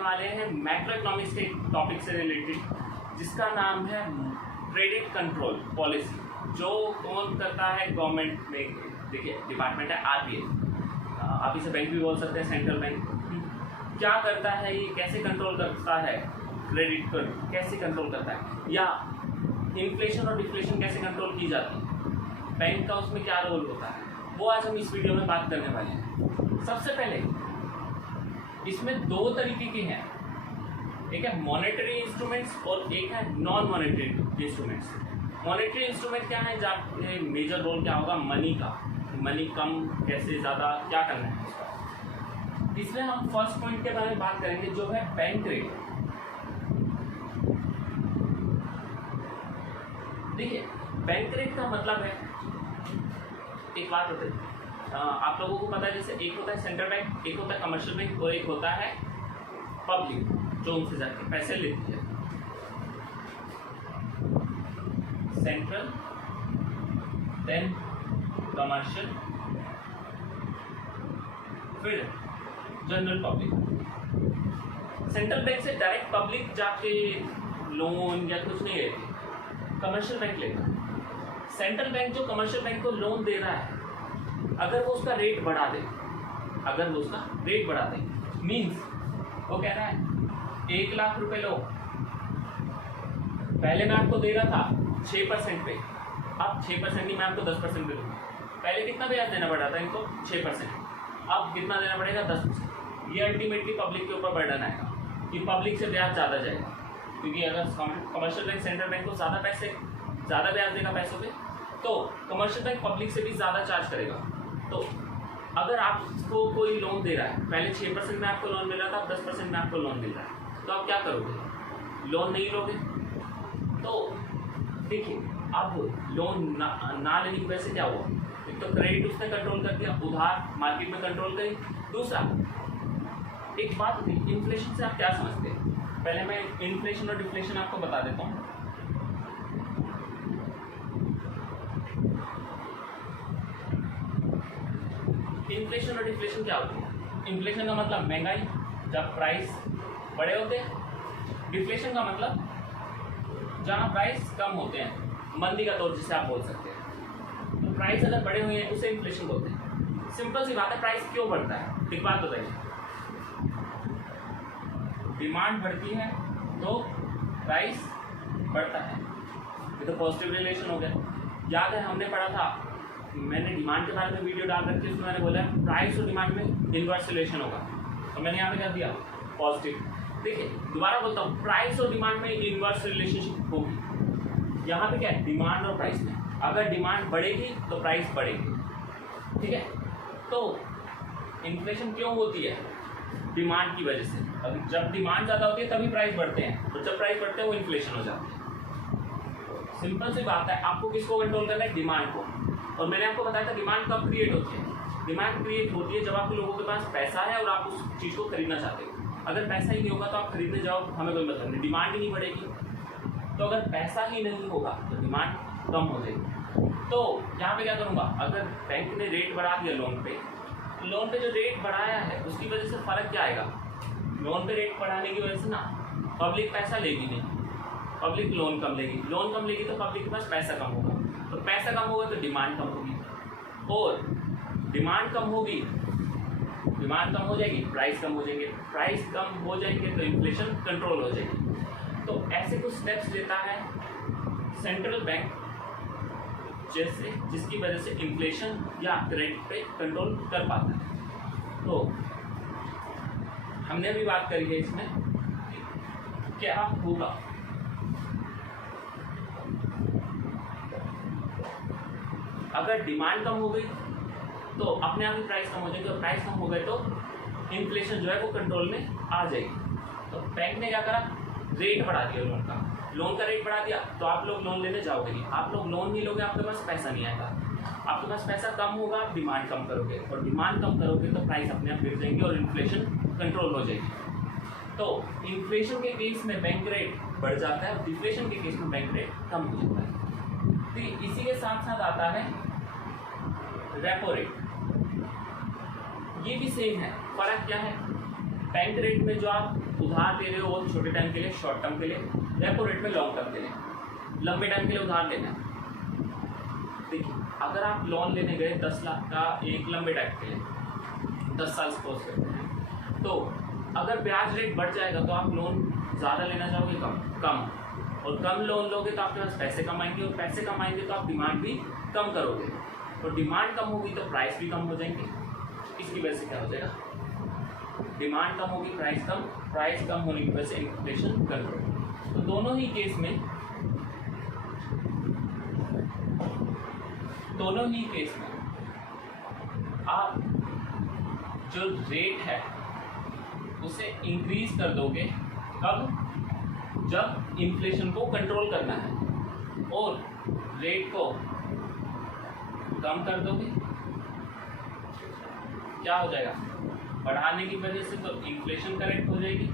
वाले हैं macro economics के टॉपिक से रिलेटेड, जिसका नाम है क्रेडिट कंट्रोल पॉलिसी। जो कौन करता है गवर्नमेंट में, देखिए डिपार्टमेंट है आरबीआई, आप इसे बैंक भी बोल सकते हैं, सेंट्रल बैंक। क्या करता है ये, कैसे कंट्रोल करता है क्रेडिट पर, कैसे कंट्रोल करता है, या इन्फ्लेशन और डिफ्लेशन कैसे कंट्रोल की जाती है, बैंक का उसमें क्या रोल होता है, वो आज हम इस वीडियो में बात करने वाले हैं। सबसे पहले इसमें दो तरीके के हैं, एक है मॉनेटरी इंस्ट्रूमेंट्स और एक है non monetary instruments. Monetary instrument क्या है, जहाँ मेजर रोल क्या होगा मनी का, मनी कम कैसे ज़्यादा क्या करना है उसका। इसमें हम फर्स्ट पॉइंट के बारे में बात करेंगे जो है बैंक रेट। देखिए बैंक रेट का मतलब है, एक बात बताइए, आप लोगों को पता है जैसे एक होता है सेंट्रल बैंक, एक होता है कमर्शियल बैंक और एक होता है पब्लिक जो उनसे जाके पैसे लेती है। सेंट्रल, देन कमर्शियल, फिर जनरल पब्लिक। सेंट्रल बैंक से डायरेक्ट पब्लिक जाके लोन या कुछ नहीं लेती, कमर्शियल बैंक लेगा। सेंट्रल बैंक जो कमर्शियल बैंक को लोन दे रहा है, अगर वो उसका रेट बढ़ा दे, अगर वो उसका रेट बढ़ा दे, मीन्स वो कह रहा है 1 लाख रुपए लो, पहले मैं आपको दे रहा था 6% पे, अब 6% नहीं, मैं आपको 10% पे दूंगा। पहले कितना ब्याज देना पड़ा था इनको, 6%, अब कितना देना पड़ेगा, 10%। ये अल्टीमेटली पब्लिक के ऊपर बर्डन आएगा कि पब्लिक से ब्याज ज़्यादा जाएगा, क्योंकि अगर कमर्शियल बैंक सेंट्रल बैंक को ज़्यादा ब्याज देगा पैसों पे, तो कमर्शियल बैंक पब्लिक से भी ज़्यादा चार्ज करेगा। तो अगर आपको कोई लोन दे रहा है, पहले 6% में आपको लोन मिल रहा था, अब 10% में आपको लोन मिल रहा है, तो आप क्या करोगे, लोन नहीं लोगे। तो देखिए अब लोन ना लेने की वजह से क्या हुआ, एक तो क्रेडिट उसने कंट्रोल कर दिया, उधार मार्केट में कंट्रोल करी। दूसरा एक बात होती है, इन्फ्लेशन से आप क्या समझते हैं, पहले मैं इन्फ्लेशन और डिफ्लेशन आपको बता देता हूँ। इन्फ्लेशन और डिफ्लेशन क्या होती है, इन्फ्लेशन का मतलब महंगाई, जब प्राइस बड़े होते हैं। डिफ्लेशन का मतलब जहाँ प्राइस कम होते हैं, मंदी का दौर जिसे आप बोल सकते हैं। तो प्राइस अगर बड़े हुए हैं उसे इन्फ्लेशन बोलते हैं। सिंपल सी बात है, प्राइस क्यों बढ़ता है, एक बात बताइए, डिमांड बढ़ती है तो प्राइस बढ़ता है, ये तो पॉजिटिव रिलेशन हो गया। याद है हमने पढ़ा था, मैंने डिमांड के बारे में वीडियो डाल रखी है, उसमें मैंने बोला प्राइस और डिमांड में इन्वर्स रिलेशन होगा, तो मैंने यहाँ पे कर दिया पॉजिटिव। देखिए दोबारा बोलता हूँ, प्राइस और डिमांड में इन्वर्स रिलेशनशिप होगी। यहाँ पे क्या है, डिमांड और प्राइस में, अगर डिमांड बढ़ेगी तो प्राइस बढ़ेगी, ठीक है। तो इन्फ्लेशन क्यों होती है, डिमांड की वजह से। अभी जब डिमांड ज़्यादा होती है तभी प्राइस बढ़ते हैं, और जब प्राइस बढ़ते हैं वो इन्फ्लेशन हो जाती है। सिंपल सी बात है, आपको किसको कंट्रोल करना है, डिमांड को। और मैंने आपको बताया था डिमांड कब क्रिएट होती है, डिमांड क्रिएट होती है जब आप लोगों के पास पैसा है और आप उस चीज़ को खरीदना चाहते हो। अगर पैसा ही नहीं होगा तो आप खरीदने जाओ, हमें कोई मतलब नहीं, डिमांड ही नहीं बढ़ेगी। तो अगर पैसा ही नहीं होगा तो डिमांड कम हो जाएगी। तो यहाँ पे क्या करूँगा, अगर बैंक ने रेट बढ़ा दिया लोन पे जो रेट बढ़ाया है उसकी वजह से फ़र्क क्या आएगा, लोन पे रेट बढ़ाने की वजह से ना पब्लिक पैसा लेगी नहीं, पब्लिक लोन कम लेगी, लोन कम लेगी तो पब्लिक के पास पैसा कम होगा, तो पैसा कम होगा तो डिमांड कम होगी, और डिमांड कम होगी, डिमांड कम हो जाएगी, प्राइस कम हो जाएंगे, प्राइस कम हो जाएंगे तो इन्फ्लेशन कंट्रोल हो जाएगी। तो ऐसे कुछ स्टेप्स लेता है सेंट्रल बैंक, जैसे जिसकी वजह से इन्फ्लेशन या क्रेडिट पे कंट्रोल कर पाता है। तो हमने अभी बात करी है इसमें क्या होगा, अगर डिमांड कम हो गई तो अपने आप ही प्राइस कम हो जाएगी, और प्राइस कम हो गए तो इन्फ्लेशन जो है वो कंट्रोल में आ जाएगी। तो बैंक ने क्या करा, रेट बढ़ा दिया लोन का रेट बढ़ा दिया, तो आप लोग लोन लेने जाओगे नहीं, आप लोग लोन नहीं लोगे, आपके पास पैसा नहीं आएगा, आपके पास पैसा कम होगा, आप डिमांड कम करोगे, और डिमांड कम करोगे तो प्राइस अपने आप गिर जाएंगे और इन्फ्लेशन कंट्रोल हो जाएगी। तो इन्फ्लेशन के केस में बैंक रेट बढ़ जाता है और डिफ्लेशन के केस में बैंक रेट कम हो जाता है। तो इसी के साथ साथ आता है रेपो रेट, ये भी सेम है। फर्क क्या है, बैंक रेट में जो आप उधार दे रहे हो वो छोटे टाइम के लिए, शॉर्ट टर्म के लिए, रेपो रेट में लॉन्ग टर्म के लिए, लंबे टाइम के लिए उधार लेना है। देखिए अगर आप लोन लेने गए 10 लाख का एक लंबे टाइम के लिए, 10 साल सपोज करते हैं, तो अगर ब्याज रेट बढ़ जाएगा तो आप लोन ज़्यादा लेना चाहोगे कम, और कम लोन लोगे तो आपके पास पैसे कम आएंगे, और पैसे कम आएंगे तो आप डिमांड भी कम करोगे, और डिमांड कम होगी तो प्राइस भी कम हो जाएंगे। इसकी वजह से क्या हो जाएगा, डिमांड कम होगी, प्राइस कम होने की वजह से इन्फ्लेशन कंट्रोल। तो दोनों ही केस में आप जो रेट है उसे इंक्रीज कर दोगे कब, जब इन्फ्लेशन को कंट्रोल करना है, और रेट को कम कर दोगे क्या हो जाएगा, बढ़ाने की वजह से तो इन्फ्लेशन करेक्ट हो जाएगी,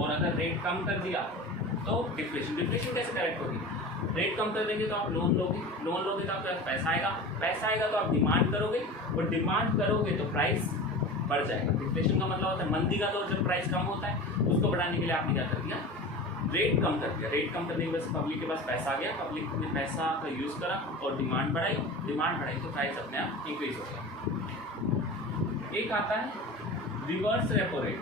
और अगर रेट कम कर दिया तो डिफ्लेशन कैसे करेक्ट होगी, रेट कम कर देंगे तो आप लोन लोगे तो आपके पास पैसा आएगा तो आप डिमांड करोगे, और डिमांड करोगे तो प्राइस बढ़ जाएगा। डिफ्लेशन का मतलब होता है मंदी का दौर, जब प्राइस कम होता है उसको बढ़ाने के लिए आपने क्या कर दिया, रेट कम कर दिया। रेट कम करने की वजह से पब्लिक के पास पैसा आ गया, पब्लिक ने पैसा का यूज़ करा और डिमांड बढ़ाई तो प्राइस अपने आप इंक्रीज हो गया। एक आता है रिवर्स रेपो रेट।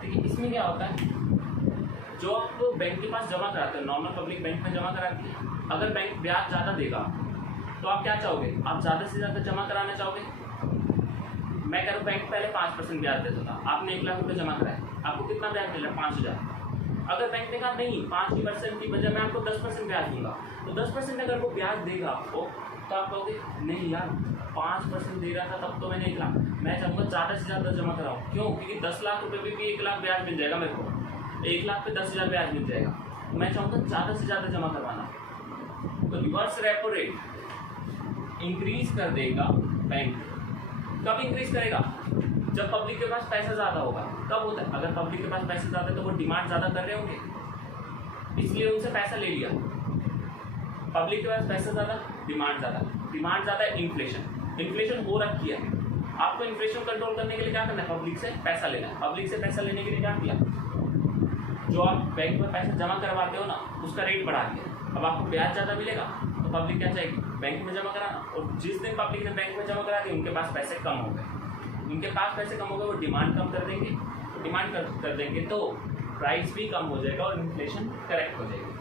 देखिए इसमें क्या होता है, जो आप बैंक के पास जमा कराते हो, नॉर्मल पब्लिक बैंक में जमा कराती है, अगर बैंक ब्याज ज़्यादा देगा तो आप क्या चाहोगे, आप ज़्यादा से ज़्यादा जमा कराना चाहोगे। मैं कह रहा हूँ बैंक पहले 5% ब्याज देता था, आपने 1 लाख रुपये जमा कराए, आपको कितना ब्याज मिल रहा है, 5,000। अगर बैंक ने कहा नहीं 5% की बजाय मैं आपको 10% ब्याज दूंगा, तो 10% अगर वो ब्याज देगा आपको, तो आप कहोगे नहीं यार 5% दे रहा था तब तो मैंने 1 लाख, मैं चाहूँगा ज़्यादा से ज़्यादा जमा कराऊँ। क्यों, क्योंकि 10 लाख रुपये भी 1 लाख ब्याज मिल जाएगा मेरे को, 1 लाख पे 10,000 ब्याज मिल जाएगा, मैं चाहूँगा ज़्यादा से ज़्यादा जमा करवाना। तो रिवर्स रेपो रेट इंक्रीज कर देगा बैंक। कब इंक्रीज करेगा, जब पब्लिक के पास पैसा ज़्यादा होगा। कब होता है, अगर पब्लिक के पास पैसा ज़्यादा है तो वो डिमांड ज़्यादा कर रहे होंगे, इसलिए उनसे पैसा ले लिया। पब्लिक के पास पैसा ज़्यादा, डिमांड ज़्यादा, इन्फ्लेशन हो रखी है। आपको इन्फ्लेशन कंट्रोल करने के लिए क्या करना है, पब्लिक से पैसा लेना है। पब्लिक से पैसा लेने के लिए क्या किया, जो आप बैंक में पैसा जमा करवाते हो ना उसका रेट बढ़ा दिया। अब आपको ब्याज ज़्यादा मिलेगा तो पब्लिक क्या चाहेगी, बैंक में जमा कराना, और जिस दिन पब्लिक ने बैंक में जमा करा दिया उनके पास पैसे कम हो गए, वो डिमांड कम कर देंगे, कर देंगे तो प्राइस भी कम हो जाएगा और इन्फ्लेशन करेक्ट हो जाएगी।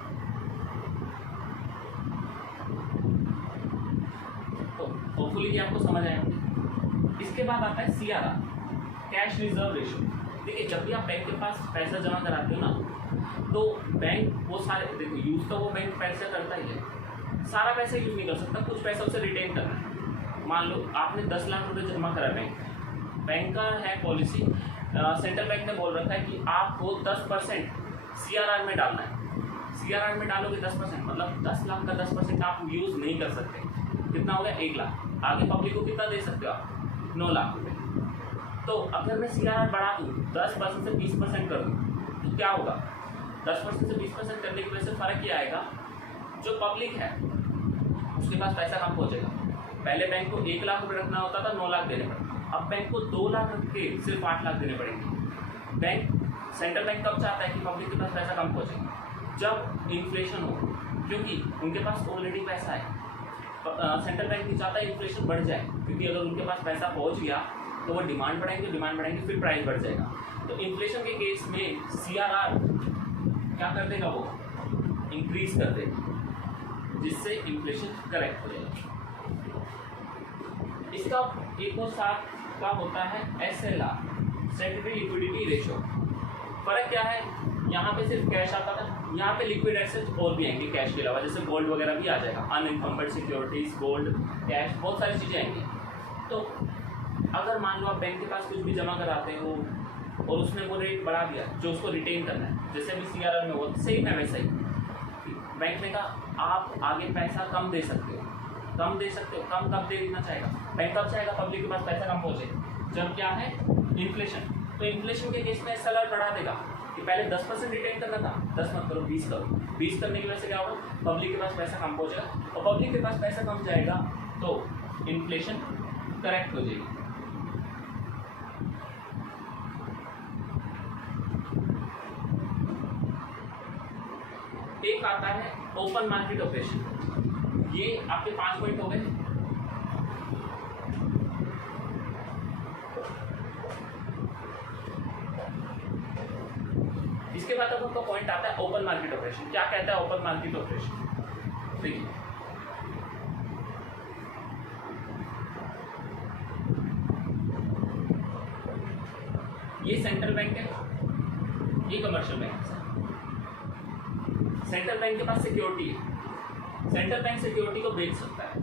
तो होपफुली ये आपको समझ आया। इसके बाद आता है CRR, कैश रिजर्व रेशियो। देखिए जब भी आप बैंक के पास पैसा जमा कराते हो ना, तो बैंक वो सारे, देखो यूज़ तो वो बैंक पैसा करता ही है, सारा पैसा यूज़ नहीं कर सकता, कुछ पैसा उसे रिटेन करना है। मान लो आपने 10 लाख रुपये जमा करा, बैंक का है पॉलिसी, सेंट्रल बैंक ने बोल रखा है कि आपको 10% CRR में डालना है। CRR में डालोगे 10%, मतलब 10 लाख का 10% आप यूज़ नहीं कर सकते। कितना हो गया, 1 लाख। आगे पब्लिक को कितना दे सकते हो आप, 9 लाख रुपये। तो अगर मैं CRR बढ़ा दूँ, 10% से 20% कर दूँ, तो क्या होगा, 10% से 20% करने की वजह से फ़र्क ये आएगा, जो पब्लिक है उसके पास पैसा कम पहुँचेगा। पहले बैंक को 1 लाख रुपये रखना होता था, 9 लाख देने पड़ते, अब बैंक को 2 लाख रख के सिर्फ 8 लाख देने पड़ेंगे। सेंट्रल बैंक कब चाहता है कि पब्लिक के पास पैसा कम पहुँचे, जब इन्फ्लेशन हो, क्योंकि उनके पास ऑलरेडी पैसा है। सेंट्रल बैंक नहीं चाहता इन्फ्लेशन बढ़ जाए, क्योंकि अगर उनके पास पैसा पहुँच गया तो वो डिमांड बढ़ाएंगे, फिर प्राइस बढ़ जाएगा। तो इन्फ्लेशन के केस में CRR क्या कर देगा, वो इंक्रीज कर देगा, जिससे इन्फ्लेशन करेक्ट हो जाएगा। इसका एक और साथ का होता है SLR, सेकेंडरी लिक्विडिटी रेशियो। फर्क क्या है, यहाँ पे सिर्फ कैश आता था, यहाँ पे लिक्विड एसेट्स और भी आएंगे कैश के अलावा, जैसे गोल्ड वगैरह भी आ जाएगा, अनइनकम्बर्ड सिक्योरिटीज, गोल्ड, कैश, बहुत सारी चीज़ें आएंगी। तो अगर मान लो आप बैंक के पास कुछ भी जमा कराते हो और उसने वो रेट बढ़ा दिया जो उसको रिटेन करना है, जैसे भी CRR में वो सेम है वैसा ही, बैंक ने कहा आप आगे पैसा कम दे सकते हो, कम कब दे देना चाहेगा बैंक, कब चाहेगा पब्लिक के पास पैसा कम पहुँचे, जब क्या है इन्फ्लेशन। तो इन्फ्लेशन के केस में SLR बढ़ा देगा, कि पहले 10% रिटेन करना था, 10 मत करो 20 करो। 20 करने की वजह से क्या होगा, पब्लिक के पास पैसा कम पहुँचेगा, और पब्लिक के पास पैसा कम जाएगा तो इन्फ्लेशन करेक्ट हो जाएगी। एक आता है ओपन मार्केट ऑपरेशन। ये आपके 5 पॉइंट हो गए। इसके बाद अब आपका पॉइंट आता है ओपन मार्केट ऑपरेशन। क्या कहता है ओपन मार्केट ऑपरेशन? देखिए, ये सेंट्रल बैंक है, ये कमर्शियल बैंक है। सेंट्रल बैंक के पास सिक्योरिटी है, सेंट्रल बैंक सिक्योरिटी को बेच सकता है।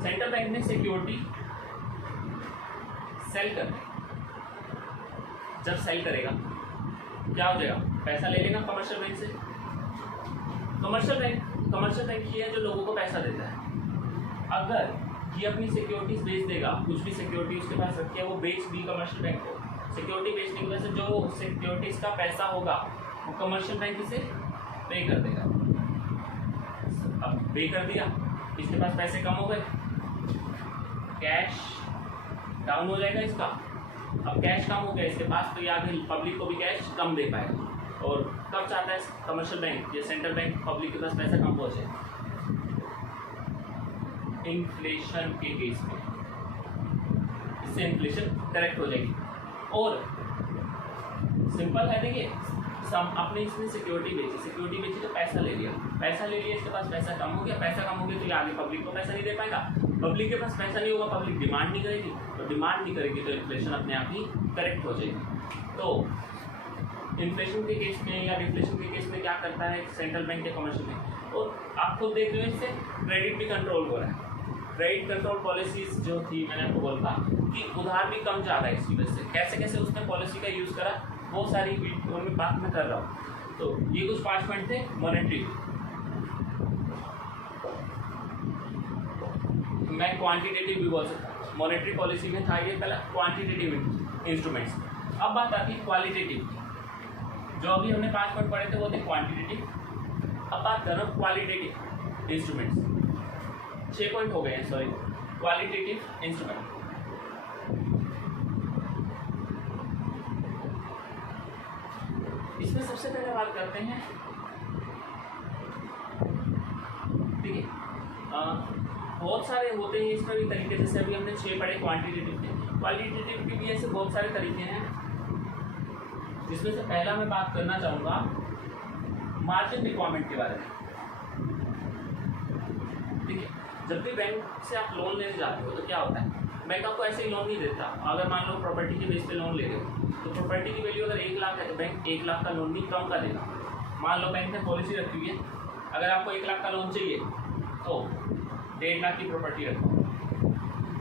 सेंट्रल बैंक ने सिक्योरिटी सेल कर दी। जब सेल करेगा क्या हो जाएगा, पैसा ले लेगा कमर्शियल बैंक से। कमर्शियल बैंक ये है जो लोगों को पैसा देता है। अगर ये अपनी सिक्योरिटीज बेच देगा, कुछ भी सिक्योरिटी उसके पास रखी है वो बेच दी कमर्शियल बैंक को, सिक्योरिटी बेचने की वजह से जो सिक्योरिटीज का पैसा होगा वो कमर्शियल बैंक इसे पे कर देगा। अब पे कर दिया, इसके पास पैसे कम हो गए, कैश डाउन हो जाएगा इसका। अब कैश कम हो गया इसके पास, तो याद है पब्लिक को भी कैश कम दे पाएगा। और कब चाहता है कमर्शियल बैंक या सेंट्रल बैंक पब्लिक के पास पैसा कम पहुंचे? इन्फ्लेशन के केस में, इससे इन्फ्लेशन करेक्ट हो जाएगी। और सिंपल है, देखिए अपने इसमें सिक्योरिटी बेची तो पैसा ले लिया, इसके पास पैसा कम हो गया, तो ये आगे पब्लिक को पैसा नहीं दे पाएगा। पब्लिक के पास पैसा नहीं होगा, पब्लिक डिमांड नहीं करेगी, तो डिमांड नहीं करेगी तो इन्फ्लेशन अपने आप ही करेक्ट हो जाएगी। तो इन्फ्लेशन के केस में या डिफ्लेशन के केस में क्या करता है सेंट्रल बैंक या कमर्शियल बैंक? और आप खुद देख रहे हो, इससे क्रेडिट भी कंट्रोल हो रहा है। क्रेडिट कंट्रोल पॉलिसीज जो थी, मैंने आपको बोला कि उधार भी कम जा रहा है इसकी वजह से। कैसे कैसे उसने पॉलिसी का यूज़ करा वो सारी वीडियो में बात मैं कर रहा हूँ। तो ये कुछ 5 पॉइंट थे मॉनेटरी। मैं क्वांटिटेटिव भी बोल सकता हूँ, मॉनेटरी पॉलिसी में था ये पहला क्वांटिटेटिव इंस्ट्रूमेंट्स। अब बात आती है क्वालिटेटिव। जो अभी हमने 5 पॉइंट पढ़े थे वो थे क्वांटिटेटिव। अब बात कर रहा हूँ क्वालिटेटिव इंस्ट्रूमेंट्स। 6 पॉइंट हो गए हैं, सॉरी, क्वालिटेटिव इंस्ट्रूमेंट। इसमें सबसे पहले बात करते हैं, ठीक है, बहुत सारे होते हैं इसमें भी तरीके। जैसे अभी हमने 6 पढ़े क्वांटिटेटिव के, क्वालिटेटिव के भी ऐसे बहुत सारे तरीके हैं। जिसमें से पहला मैं बात करना चाहूँगा मार्जिन रिक्वायरमेंट के बारे में। देखिए, जब भी बैंक से आप लोन लेने जाते हो तो क्या होता है, बैंक आपको ऐसे ही लोन नहीं देता। अगर मान लो प्रॉपर्टी के बेस पे लोन ले रहे हो तो प्रॉपर्टी की वैल्यू अगर 1 लाख है तो बैंक 1 लाख का लोन भी कम का देगा। मान लो बैंक ने पॉलिसी रखी हुई है, अगर आपको 1 लाख का लोन चाहिए तो 1.5 लाख की प्रॉपर्टी रखो।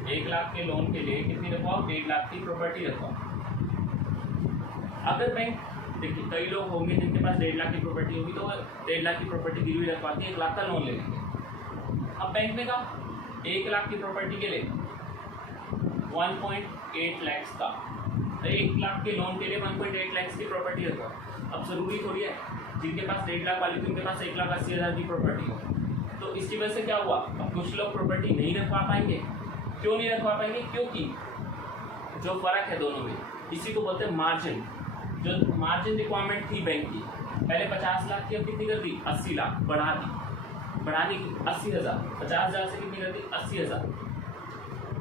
1 लाख के लोन के लिए कितनी रखवाओ? 1.5 लाख की प्रॉपर्टी रखवाओ। अगर बैंक, देखिए कई लोग होंगे जिनके पास 1.5 लाख की प्रॉपर्टी होगी तो 1.5 लाख की प्रॉपर्टी गिरवी रखवा के 1 लाख का लोन ले लेंगे। अब बैंक ने कहा 1 लाख की प्रॉपर्टी के लिए 1.8 लाख का, तो 1 लाख के लोन के लिए 1.8 लाख की प्रॉपर्टी रखो। अब ज़रूरी थोड़ी है जिनके पास 1.5 लाख वाली थी उनके पास 1,80,000 की प्रॉपर्टी हो। तो इसकी वजह से क्या हुआ, अब कुछ लोग प्रॉपर्टी नहीं रखवा पाएंगे। क्यों नहीं रखवा पाएंगे? क्योंकि जो फ़र्क है दोनों में, इसी को बोलते हैं मार्जिन। जो मार्जिन रिक्वायरमेंट थी बैंक की, पहले 50 लाख की, अब कितनी कर दी? 80 लाख बढ़ा दी, बढ़ाने की 80,000, 50,000 से कितनी कर दी? 80,000।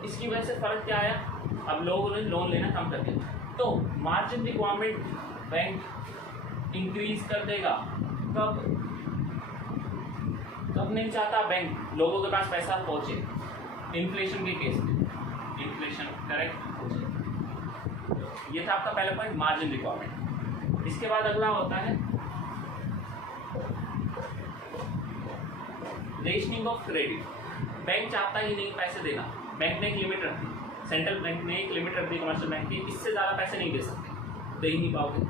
इसकी वजह से फ़र्क क्या आया, अब लोगों ने लोन लेना कम कर दिया। तो मार्जिन रिक्वायरमेंट बैंक इंक्रीज कर देगा। कब नहीं चाहता बैंक लोगों के पास पैसा पहुंचे? इन्फ्लेशन के केस में, इन्फ्लेशन करेक्ट हो जाए। ये था आपका पहला पॉइंट, मार्जिन रिक्वायरमेंट। इसके बाद अगला होता है रेशनिंग ऑफ क्रेडिट। बैंक चाहता ही नहीं पैसे देना, बैंक ने एक लिमिट रख दी, सेंट्रल बैंक ने एक लिमिट रख दी कमर्शियल बैंक की, इससे ज़्यादा पैसे नहीं दे सकते, दे ही नहीं पाओगे।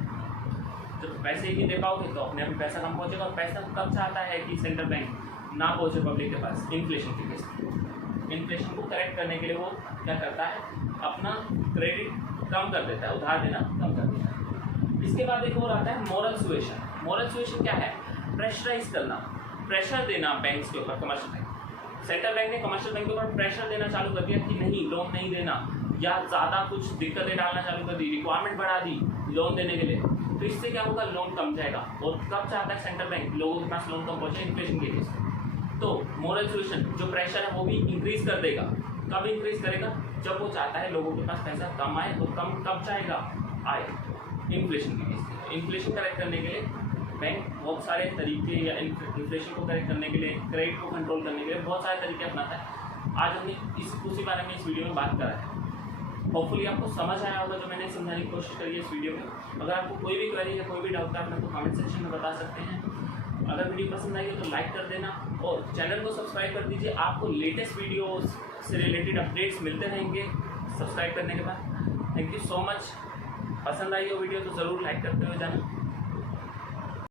जब पैसे ही नहीं दे पाओगे तो अपने आप ही पैसा कम पहुंचेगा। और पैसा कब चाहता है कि सेंट्रल बैंक ना पहुंचे पब्लिक के पास? इन्फ्लेशन के केस में। इन्फ्लेशन को करेक्ट करने के लिए वो क्या करता है, अपना क्रेडिट कम कर देता है, उधार देना कम कर देता है। इसके बाद एक और आता है मोरल सुएशन। मोरल सुएशन क्या है? प्रेशराइज करना, प्रेशर देना बैंक्स के ऊपर, कमर्शियल बैंक। सेंट्रल बैंक ने कमर्शियल बैंक के ऊपर प्रेशर देना चालू कर दिया कि नहीं, लोन नहीं देना, या ज़्यादा कुछ दिक्कतें डालना चालू कर दी, रिक्वायरमेंट बढ़ा दी लोन देने के लिए। तो इससे क्या होगा? लोन कम जाएगा। और कब चाहता है सेंट्रल बैंक लोगों के पास लोन कम पहुँचे? इन्फ्लेशन के केस में। तो मोरल सुएशन, जो प्रेशर है वो भी इंक्रीज कर देगा। कब इंक्रीज करेगा? जब वो चाहता है लोगों के पास पैसा कम आए। तो कम कब जाएगा? आए, इन्फ्लेशन के केस। इन्फ्लेशन करेक्ट करने के लिए बैंक बहुत सारे तरीके, या इन्फ्लेशन को करेक्ट करने के लिए, क्रेडिट को कंट्रोल करने के लिए बहुत सारे तरीके अपनाता है। आज हमने उसी बारे में इस वीडियो में बात करा है। होपफुली आपको समझ आया होगा जो मैंने समझाने की कोशिश करी है इस वीडियो में। अगर आपको कोई भी क्वेरी या कोई भी डाउट है, आप मेरे को कमेंट सेक्शन में बता सकते हैं। अगर वीडियो पसंद आई हो तो लाइक कर देना और चैनल को सब्सक्राइब कर दीजिए। आपको लेटेस्ट वीडियोस से रिलेटेड अपडेट्स मिलते रहेंगे सब्सक्राइब करने के बाद। Thank you so much. पसंद आई हो वीडियो तो ज़रूर लाइक करते हुए जाना।